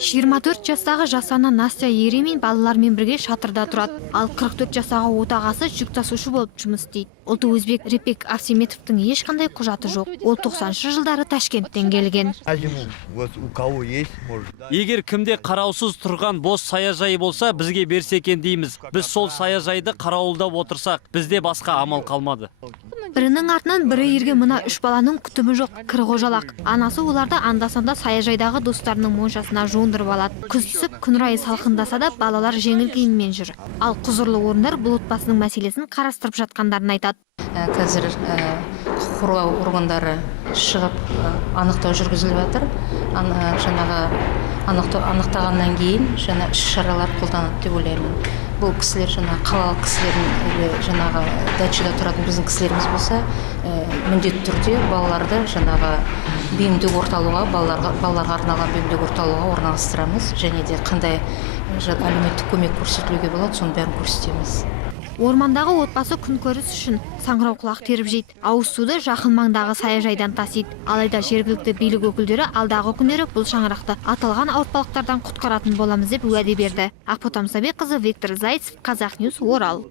24 жастағы жасана Настя Еремин балалармен бірге шатырда тұрады. Ал 44 жастағы отағасы жүк тасушы болып жұмыс істейді. Ұлты өзбек Репек Авсеметовтың ешқандай құжаты жоқ. Ол 90-шы жылдары Ташкенттен келген. Егер кімде қараусыз тұрған бос саяжайы болса, бізге берсе екен дейміз. Біз сол саяжайды қарауылдап отырсақ, бізде басқа амал қалмады. Бірінің артынан бірі ерген мына 3 баланың күтімі жоқ, кірғожалақ. Анасы оларды анда-санда саяжайдағы достарының моншасына жуындырып алады. Күз түсіп, күн райы салқындаса да балалар жеңіл киіммен жүр. Ал құзырлы орындар бұл отбасының мәселесін қарастырып жатқандарын айтады. Қазір құқық қорғау органдары шығып анықтау жүргізіліп жатыр. Жаңағы анықтағаннан кейін жаңа іс-шаралар қолданады деп ойлаймын. Бұл кісілер қалалық кісілердің жаңағы дачада тұратын біздің кісілеріміз болса, міндетті түрде балаларды жаңағы бейімдік орталығына, балаларға арналған бейімдік орталығына орналастырамыз, және де қандай әлеуметтік көмек көрсетілуге болады, соның бәрін көрсетеміз. Ормандағы отбасы күнкөріс үшін саңырауқұлақ теріп жейді. Ауыз суды жақын маңдағы саяжайдан тасиды. Алайда жергілікті билік өкілдері алдағы күндері бұл шаңырақты аталған ауыртпалықтардан құтқаратын боламыз деп уәде берді. Ақбота Мұсабекқызы, Виктор Зайцев, Казахньюс, Орал.